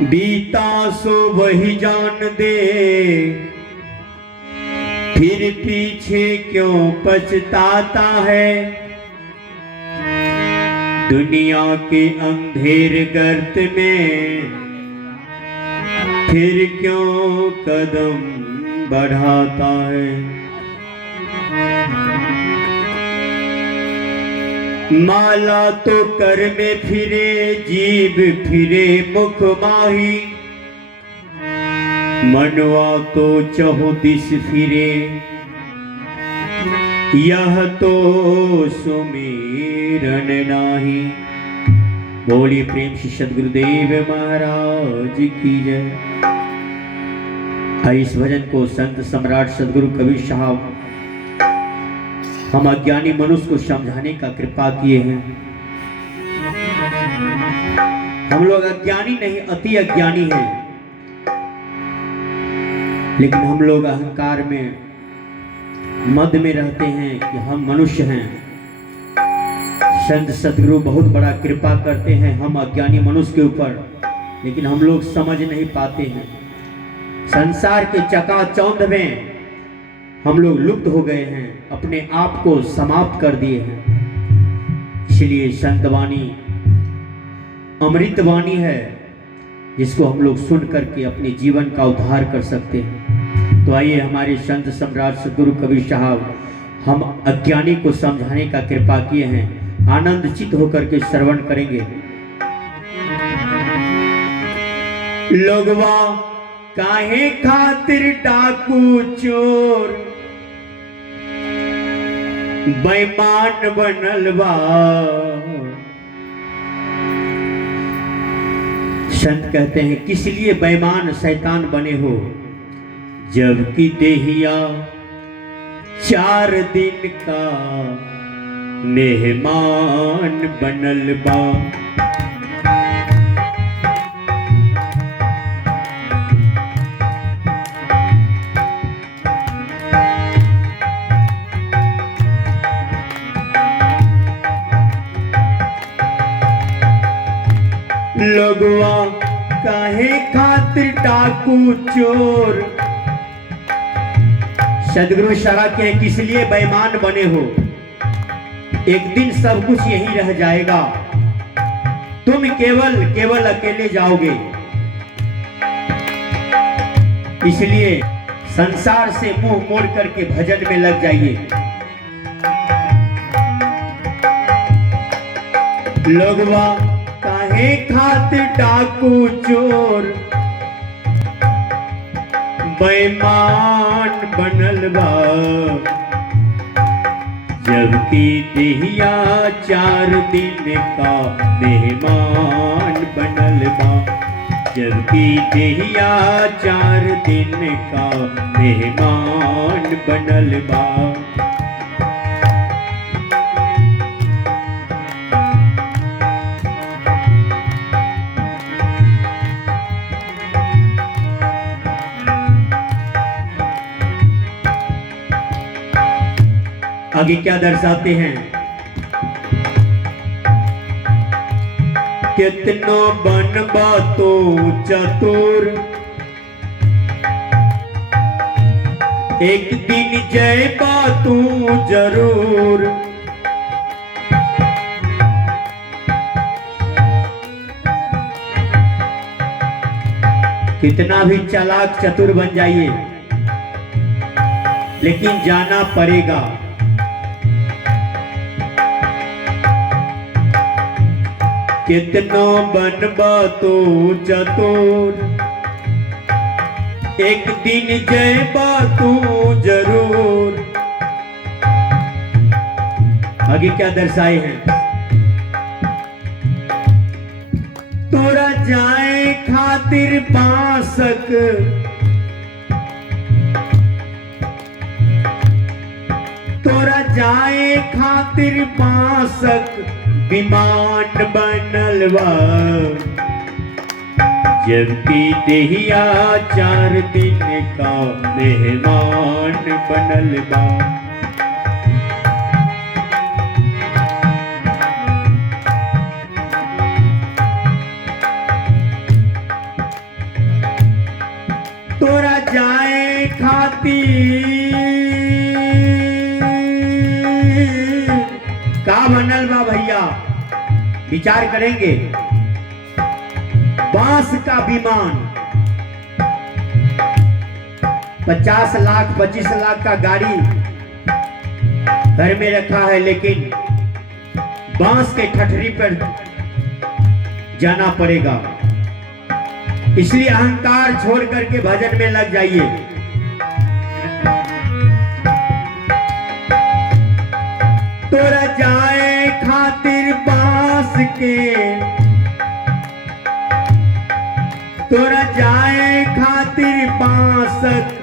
बीता सो वही जान दे, फिर पीछे क्यों पछताता है। दुनिया के अंधेर गर्त में फिर क्यों कदम बढ़ाता है। माला तो कर में फिरे, जीभ फिरे मुख माही, मनवा तो चहुदिस फिरे, यह तो सुमिरन नाही। बोली प्रेम श्री सद्गुरुदेव महाराज की जय। इस भजन को संत सम्राट सद्गुरु कबीर साहब हम अज्ञानी मनुष्य को समझाने का कृपा किए हैं। हम लोग अज्ञानी नहीं, अति अज्ञानी हैं, लेकिन हम लोग अहंकार में मद में रहते हैं कि हम मनुष्य हैं। संत सद्गुरु बहुत बड़ा कृपा करते हैं हम अज्ञानी मनुष्य के ऊपर, लेकिन हम लोग समझ नहीं पाते हैं। संसार के चकाचौंध में हम लोग लुप्त हो गए हैं, अपने आप को समाप्त कर दिए हैं। इसलिए संतवाणी अमृतवाणी है, जिसको हम लोग सुन करके अपने जीवन का उद्धार कर सकते हैं। तो आइए हमारे संत सम्राट सद्गुरु कबीर साहब हम अज्ञानी को समझाने का कृपा किए हैं, आनंद चित होकर के श्रवण करेंगे। लोगवा काहे खातिर डाकू चोर बेईमान बनल बा। संत कहते हैं किस लिए बेईमान शैतान बने हो, जबकि देहिया 4 दिन का मेहमान बनल बा। लोगवा काहे खातिर डाकू चोर। सदगुरु इशारा के किस लिए बेईमान बने हो, एक दिन सब कुछ यही रह जाएगा, तुम केवल अकेले जाओगे। इसलिए संसार से मुंह मोड़ करके भजन में लग जाइए। लोगवा काहे खातिर डाकू चोर बेईमान बनल बा। जबकि देहिया 4 दिन का मेहमान बनल बा। जबकि देहिया 4 दिन का मेहमान बनल बा। आगे क्या दर्शाते हैं, कितनो बनबा तो चतुर, एक दिन जयबा तू जरूर। कितना भी चालाक चतुर बन जाइए, लेकिन जाना पड़ेगा। कितनो बनबा तो चतुर, एक दिन जयबा तू जरूर। आगे क्या दर्शाए हैं, तोरा जाए खातिर बांसक, तोरा जाए खातिर बांसक विमान बनल बा। जबकि देहिया 4 दिन का मेहमान बनल बा। विचार करेंगे, बांस का विमान 50 लाख 25 लाख का गाड़ी घर में रखा है, लेकिन बांस के ठठरी पर जाना पड़ेगा। इसलिए अहंकार छोड़ करके भजन में लग जाइए। तोरा जाए खातिर बांस के, तोरा जाए खातिर बांसक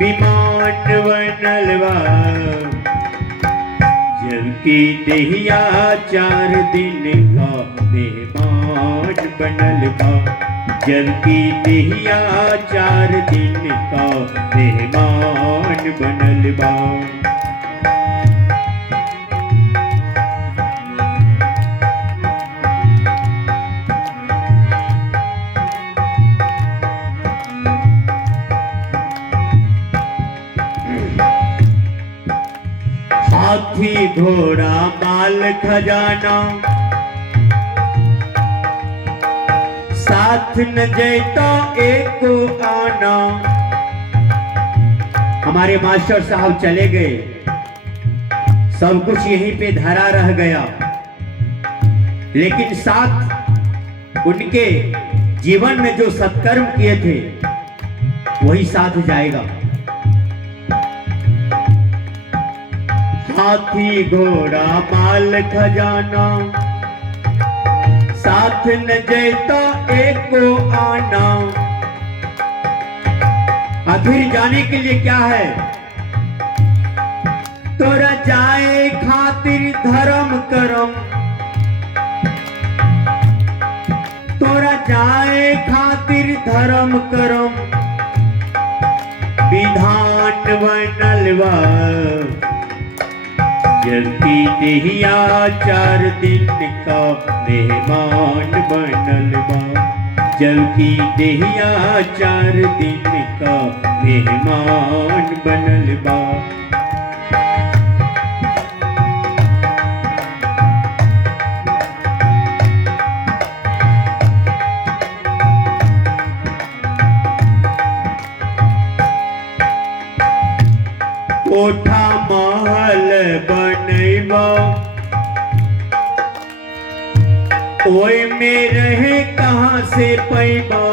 विमान बनल बा, जबकि देहिया 4 दिन का मेहमान बनल बा, जबकि देहिया 4 दिन का मेहमान बनल बा। हाथी घोड़ा माल खजाना साथ न जैता एको आना। हमारे मास्टर साहब चले गए, सब कुछ यहीं पे धरा रह गया, लेकिन साथ उनके जीवन में जो सत्कर्म किए थे वही साथ जाएगा। हाथी घोड़ा माल खजाना साथ न जैता एको आना। आखिर जाने के लिए क्या है? तोरा जाए खातिर धर्म करम, तोरा जाए खातिर धर्म करम विधान बनल बा, जबकि देहिया 4 दिन का मेहमान बनल बा, जबकि देहिया 4 दिन का मेहमान बनल बा। कोठा महल बनैबा ओय में रहे कहां से पैबा।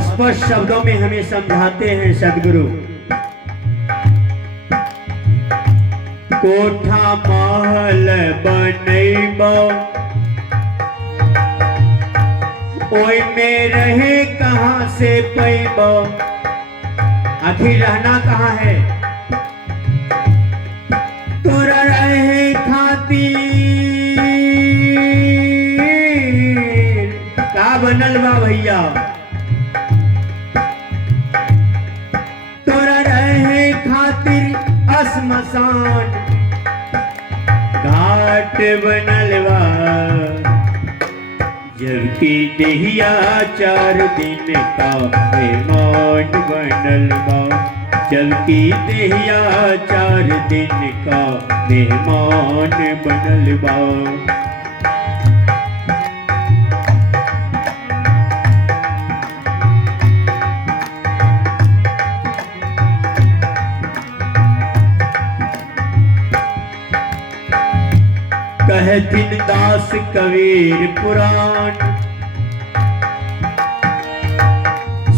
स्पष्ट शब्दों में हमें समझाते हैं सद्गुरु। कोठा महल बनैबा ओय में रहे कहां से पैबा। आखिर रहना कहां है? तोरा रहे खातिर का बनल बा भैया? तोरा रहे खातिर श्मशान घाट बनल बा, जबकि देहिया 4 दिन का मेहमान बनल बा, जबकि देहिया 4 दिन का मेहमान बनल बा। कहथिन दास कबीर पुराण,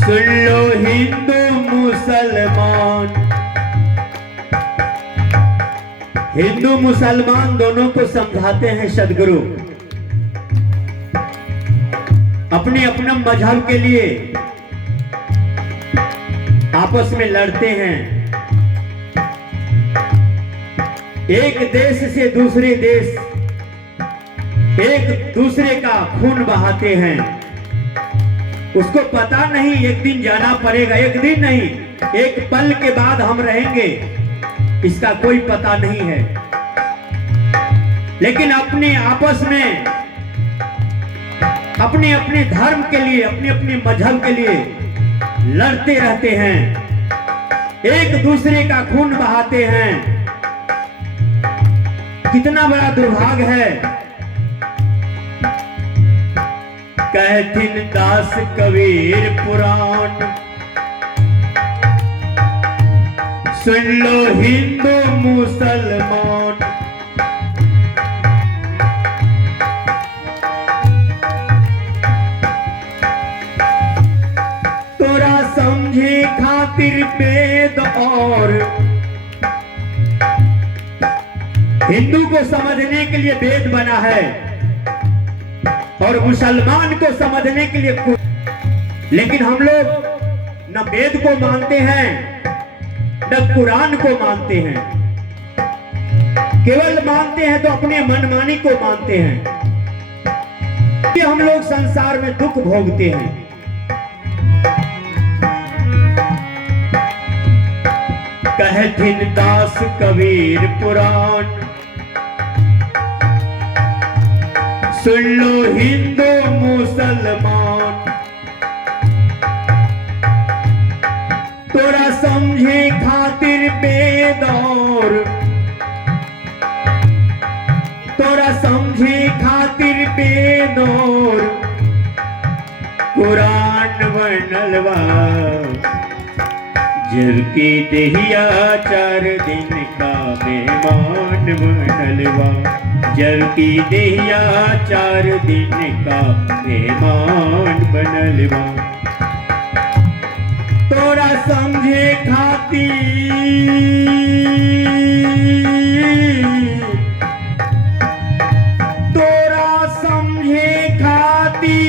सुन लो हिंदू मुसलमान। हिंदू मुसलमान दोनों को समझाते हैं सद्गुरु। अपने अपने मजहब के लिए आपस में लड़ते हैं, एक देश से दूसरे देश एक दूसरे का खून बहाते हैं। उसको पता नहीं एक दिन जाना पड़ेगा, एक दिन नहीं, एक पल के बाद हम रहेंगे, इसका कोई पता नहीं है। लेकिन अपने आपस में अपने अपने धर्म के लिए, अपने अपने मजहब के लिए लड़ते रहते हैं। एक दूसरे का खून बहाते हैं। कितना बड़ा दुर्भाग्य है। कहथिन दास कबीर पुराण, सुन लो हिंदू मुसलमान। तोरा समझे खातिर वेद और हिंदू को समझने के लिए वेद बना है और मुसलमान को समझने के लिए लेकिन हम लोग न वेद को मानते हैं न कुरान को मानते हैं। केवल मानते हैं तो अपने मनमानी को मानते हैं कि हम लोग संसार में दुख भोगते हैं। कहथिन दास कबीर पुराण, सुन लो हिंदू मुसलमान। तोरा समझे खातिर वेद और तोरा समझे खातिर वेद और कुरान बनलवा। जबकि देहिया 4 दिन का मेहमान बनलवा। जबकि देहिया 4 दिन का मेहमान बनलवा। तोरा समझे खातिर तोरा समझे खातिर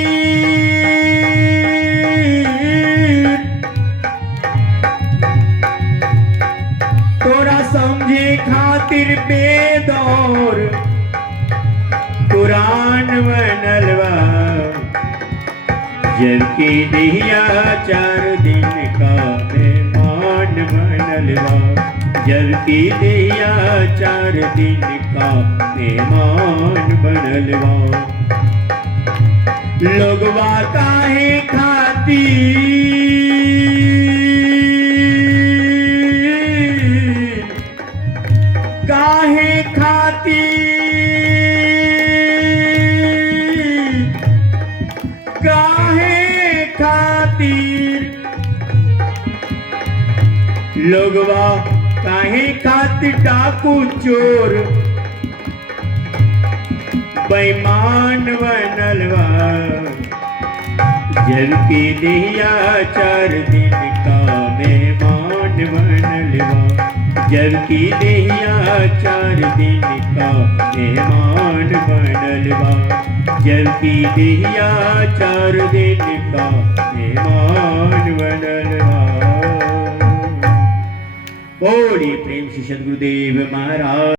तोरा समझे खातिर वेद और कुरान बनलवा। जबकि देहिया 4 दिन का मेहमान बनलवा। जबकि देहिया 4 दिन का मेहमान बनलवा। लोगवा काहे खातिर काहे खातिर काहे खातिर लोगवा काहे खातिर डाकू चोर बेईमान बनलवा। जबकि देहिया 4 दिन का मेहमान बनलवा। जबकि देहिया 4 दिन का मेहमान बनलवा। जबकि देहिया 4 दिन का मेहमान बनलवा। बोलिए प्रेम से सद्गुरुदेव महाराज।